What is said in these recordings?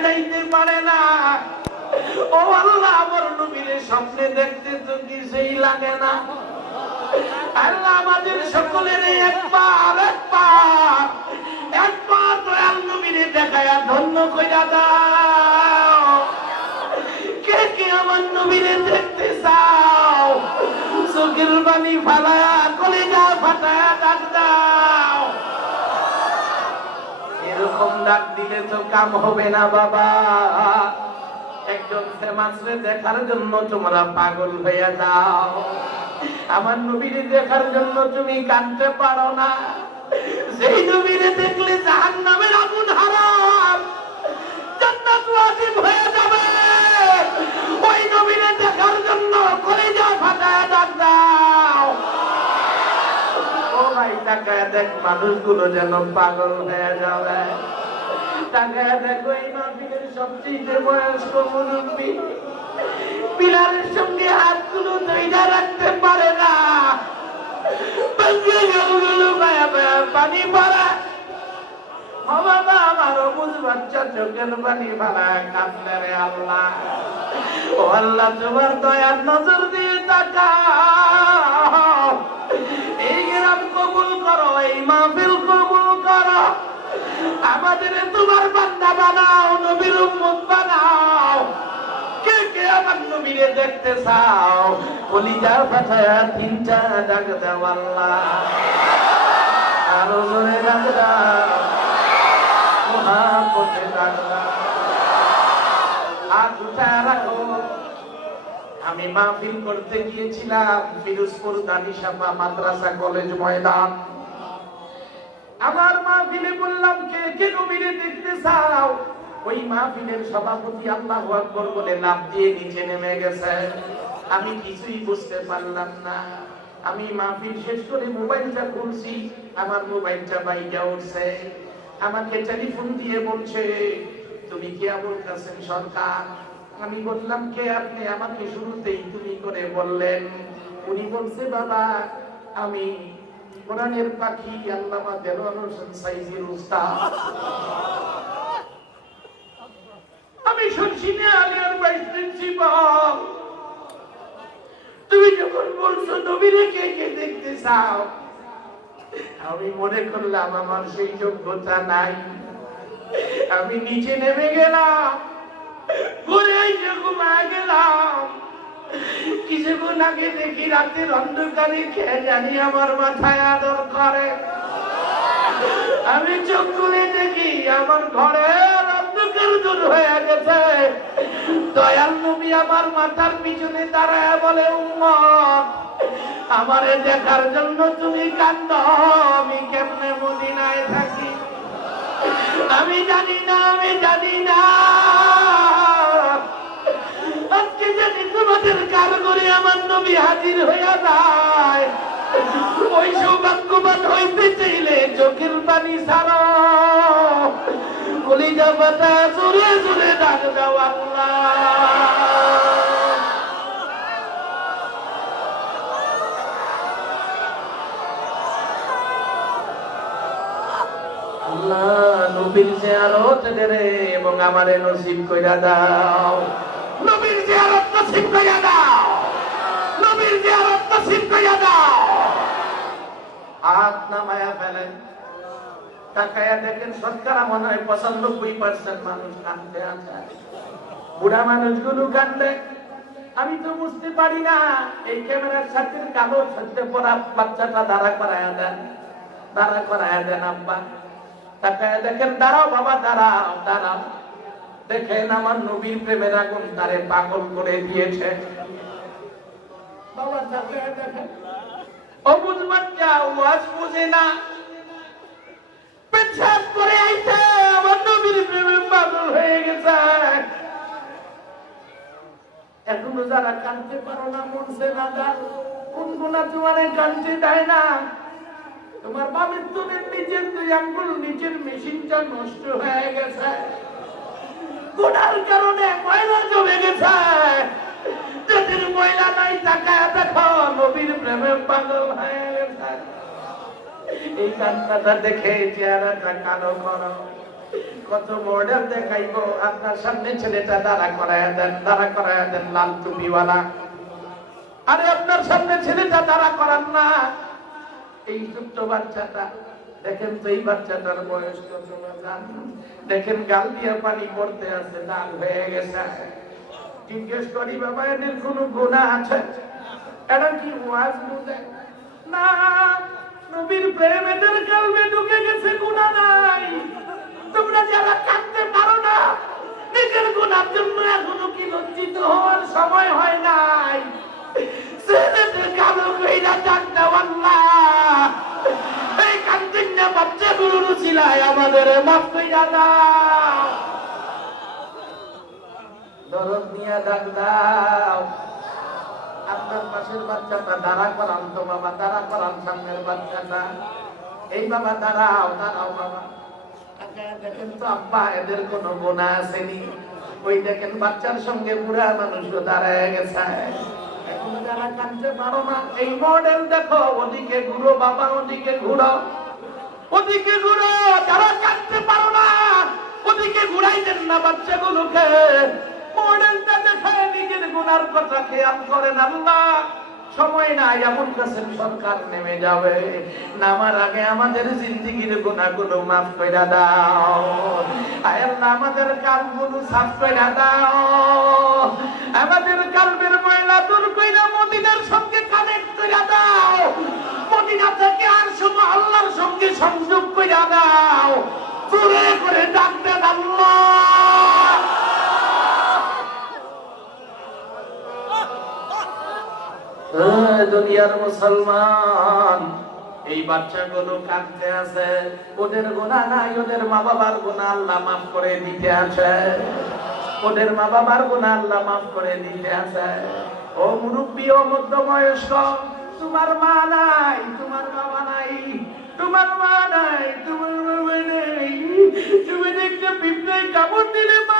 ফিরাইতে পারে না। ও আল্লাহ, আমার নবীরে স্বপ্নে দেখতে তো কিছুই লাগে না। আল্লাহ, আমাদের সকলের একবার একবার একবার দয়াল নবীরে দেখায়া ধন্য কইরা দাও। কে কে আমার নবীরে দেখতে চাও? চোখের বাণী ফালায়া ডাক দিলে তো কাম হবে না বাবা। একজন ফেমাসরে দেখার জন্য তোমরা পাগল হয়ে যাও। আমার নবীরে দেখার জন্য তুমি কানতে পারো না। সেই নবীরে দেখলে জাহান নামের আগুন হারাম। জান্নাত ওয়াজিব হয়ে যাবে। ওই নবীরে দেখার জন্য কলিজা ফাটায় ডাক দাও। ও ভাই, তাকায় দেখ, মানুষগুলো যেন পাগল হয়ে যাবে। তাকায় দেখো এই মাহফিলের সবচেয়ে রাখতে পারে না। পানি পড়া। বাবা, আমার অবুজ বাচ্চা চোখের পানি ভাড়া কাঁদলে আল্লাহ। ও আল্লাহ, তোমার দয়ার নজর দিয়ে তাকাও। আমাদের তোমার বান্দা বানাও, নবীর উম্মত বানাও। কে কে আমার নবীরে দেখতে চাও? কলিজা ফাটায়া তিনটা ডাক দাও আল্লাহ। আরও জোরে ডাক দাও। মহাপতে ডাক দাও। হাত উঠায় রাখো। আমি মাহফিল করতে গিয়েছিলাম, ফিরোজপুর দানিসাপা মাদ্রাসা কলেজ ময়দান। আমার মাহফিলে বললাম, কে কে নবীরে দেখতে চাও? ওই মাহফিলের সভাপতি আল্লাহ আকবর বলে লাভ দিয়ে নিচে নেমে গেছে। আমি কিছুই বুঝতে পারলাম না। আমি মাহফিল শেষ করে মোবাইলটা খুলছি, আমার মোবাইলটা বাইটা উঠছে। আমাকে টেলিফোন দিয়ে বলছে, তুমি কি আবুল কাসেম সরকার? আমি বললাম, কে আপনি? আমাকে শুরুতেই তুমি করে বললেন। উনি বলছে, বাবা, আমি কোরআনের পাখি আল্লামা দেলোয়ার হোসেন সাইজির উস্তাদ। আমি শুনছি না আলিয়ার ভাইস প্রিন্সিপাল। তুমি যখন বলছো নবীরে কে কে দেখতে চাও? আমি মনে করলাম, আমার সেই যোগ্যতা নাই। আমি নিচে নেমে গেলাম, ঘুরে এসে ঘুমায় গেলাম। কিছুক্ষণ আগে দেখি রাতের অন্ধকারে? খেয়ে জানি আমার মাথায় আদর করে? আমি চোখ খুলে দেখি আমার ঘরের অন্ধকার দূর হয়ে গেছে। দয়াল নবী আমার মাথার পিছনে দাঁড়ায় বলে, উম্মত, আমারে দেখার জন্য তুমি কান্দ। আমি কেমনে মদিনায় থাকি? আমি জানি না, আমি জানি নবী হাজির হইয়া যায় ওই সৌভাগ্যবান হইতে চাইলে চোখের পানি সারো কলিজা এবং আমারে নসিব কইরা দাও। নবীর জিয়ারত নসিব কইরা দাও। কইরা দাও হাত নামায়া ফেলেন তাকায়া দেখেন শতকরা মনে হয় পঁচানব্বই পার্সেন্ট আমি তো বুঝতে পারি না এই ক্যামেরার সাথে কালো সত্যি পড়া বাচ্চাটা দাঁড়া করায়া দেন দাঁড়া করায়া দেন আব্বা তাকায় দেখেন দাঁড়াও বাবা দাঁড়াও দাঁড়াও দেখেন আমার নবীর প্রেমের আগুন তারে পাগল করে দিয়েছে অবুজ বাচ্চা, ওয়াজ বুঝে না। পেছাব করে আইছে, আমার নবীর প্রেমে পাগল হয়ে গেছে। এখনও যারা কানতে পারো না মনসে না যার, কোন তোমারে কানতে দেয় না। তোমার বামের তোদের নিচের দুই আঙ্গুল নিচের মেশিনটা নষ্ট হয়ে গেছে। গুণার কারণে ময়লা জমে গেছে। যদি ময়লা নাই তাকায় দেখো, নবীর প্রেমে পাগল হয়ে এই কান্নাটা দেখে চেহারাটা কালো করো। কত মডেল দেখাইবো, আপনার সামনে ছেলেটা দাঁড়া করায় দেন, দাঁড়া করায় দেন, লাল টুপিওয়ালা। আরে আপনার সামনে ছেলেটা দাঁড়া করান না। এই ছোট্ট বাচ্চাটা, দেখেন তো এই বাচ্চাটার বয়স কত দেখেন গাল দিয়ে পানি পড়তে আছে, লাল হয়ে গেছে। জিজ্ঞেস করি, বাবা, এদের কোনো গুণা আছে? এটা কি ওয়াজ বুঝে? না, নবীর প্রেম এদের কালবে ঢুকে গেছে গুণা নাই। তোমরা যারা কাঁদতে পারো না, নিজের গুণার জন্য এখনও কি লজ্জিত হওয়ার সময় হয় নাই? এই না আমাদের, মাফ কইরা দাও। দরদ নিয়ে ডাক দাও। আপনার পাশের বাচ্চাটা দাঁড়া করান তো বাবা, দাঁড়া করান সামনের বাচ্চাটা। এই বাবা, দাঁড়াও দাঁড়াও বাবা। তাকায় দেখেন তো কোনো আসেনি। ওই দেখেন বাচ্চার সঙ্গে মানুষও দাঁড়ায় গেছে। এখন যারা পারো না এই দেখো, ওদিকে ঘুরো, বাবা ওদিকে ঘুরো। যারা কানতে পারো না, ওদিকে ঘুরাই দেন না বাচ্চাগুলোকে। সময় এমন সরকার নেমে যাবে। নামার আগে আমাদের জিন্দিগির গুণাগুলো মাফ করে দাও। আল্লাহ, আমাদের কালগুলো সাফ করে দাও। আমাদের কালবের ময়লা দূর কইরা মদিনার সঙ্গে কানেক্ট করে দাও। মদিনা থেকে আর আল্লাহর সঙ্গে সংযোগ করে দাও। করে দেন আল্লাহ। দুনিয়ার মুসলমান। এই বাচ্চাগুলো কাঁদতে আছে। ওদের গোনা নাই, ওদের মা বাবার গোনা আল্লাহ মাফ করে দিতে আছে। ওদের মা বাবার গোনা আল্লাহ মাফ করে দিতে আছে। ও মুরব্বী, ও মধ্যবয়স্ক, তোমার মা নাই, তোমার বাবা নাই, তোমার মা নাই, তোমার বাবা নাই। তুমি দেখতে পিঁপড়ে কাপড় দিলে মা।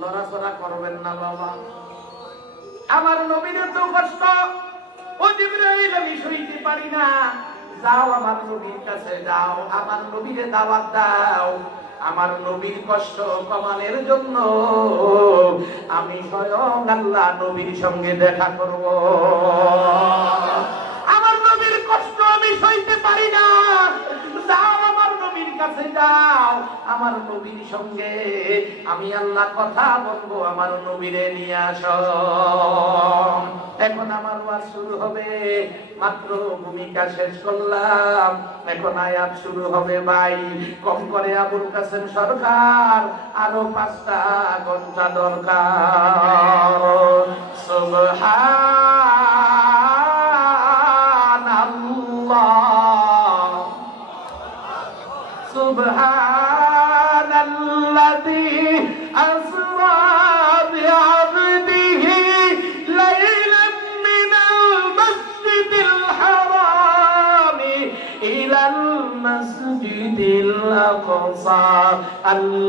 লড়াচড়া করবেন না, বাবা। আমার নবীর তো কষ্ট, ও জিবরাইল, আমি সইতে পারি না। যাও আমার নবীর কাছে, যাও, আমার নবীরে দাওয়াত দাও। আমার নবীর কষ্ট কমানোর জন্য আমি স্বয়ং আল্লাহ নবীর সঙ্গে দেখা করব। আমার নবীর কষ্ট আমি সইতে পারি না। যাও আমার নবীর কাছে, যাও। আমার নবীর সঙ্গে। আমি আল্লাহ কথা বলব, আমার নবীরে নিয়ে আস। এখন আমার ওয়াজ শুরু হবে, মাত্র ভূমিকা শেষ করলাম। এখন আয়াত শুরু হবে, ভাই। কম করে আবুল কাসেম সরকার, আরও পাঁচটা ঘণ্টা দরকার। সুবহান সুবহান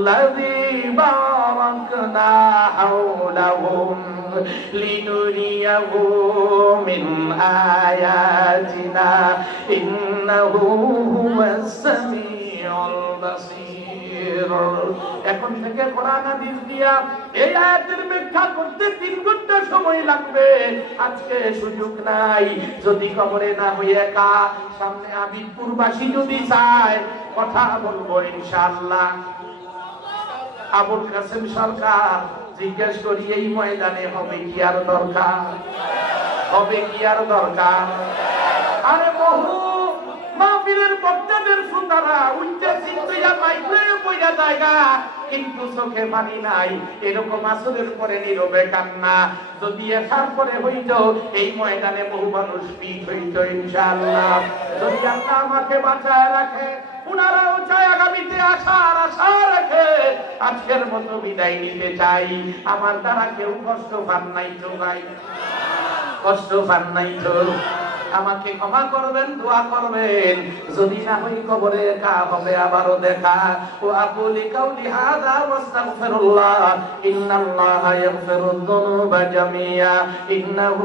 الذي باركنا حولهم لنريه من آياتنا إنه هو السميع البصير এখন থেকে কোরআন হাদিস দিয়া এই আয়াতের ব্যাখ্যা করতে তিন ঘন্টা সময় লাগবে আজকে সুযোগ নাই যদি কবরে না হই একা সামনে আবিদপুরবাসী যদি চায় কথা বলবো ইনশাআল্লাহ আবুল কাসেম সরকার জিজ্ঞেস করি, এই ময়দানে হবে কি আর দরকার? হবে কি আর দরকার? আরে বহু মাহফিলের বক্তাদের শ্রোতারা উইটা চিন্তা মাইক্রে বইয়া জায়গা, কিন্তু চোখে পানি নাই। এরকম আসরের পরে নীরবে কান্না। যদি এসার পরে হইত, এই ময়দানে বহু মানুষ পিঠ হইত ইনশাআল্লাহ। যদি আল্লাহ আমাকে বাঁচায় রাখে, উনারাও চায় আগামীতে আসার আশা রাখে। আজকের মতো বিদায় নিতে চাই। আমার দ্বারা কেউ কষ্ট পান নাই তো ভাই। কষ্ট পান নাই তো। আমাকে ক্ষমা করবেন, দোয়া করবেন। যদি না হই কবরে কা হবে, আবারও দেখা। ও আকুলি কাউলি হাদা ওয়াস্তাগফিরুল্লাহ। ইন্নাল্লাহা ইয়াগফিরুয যুনুবা জামিয়া। ইন্নাহু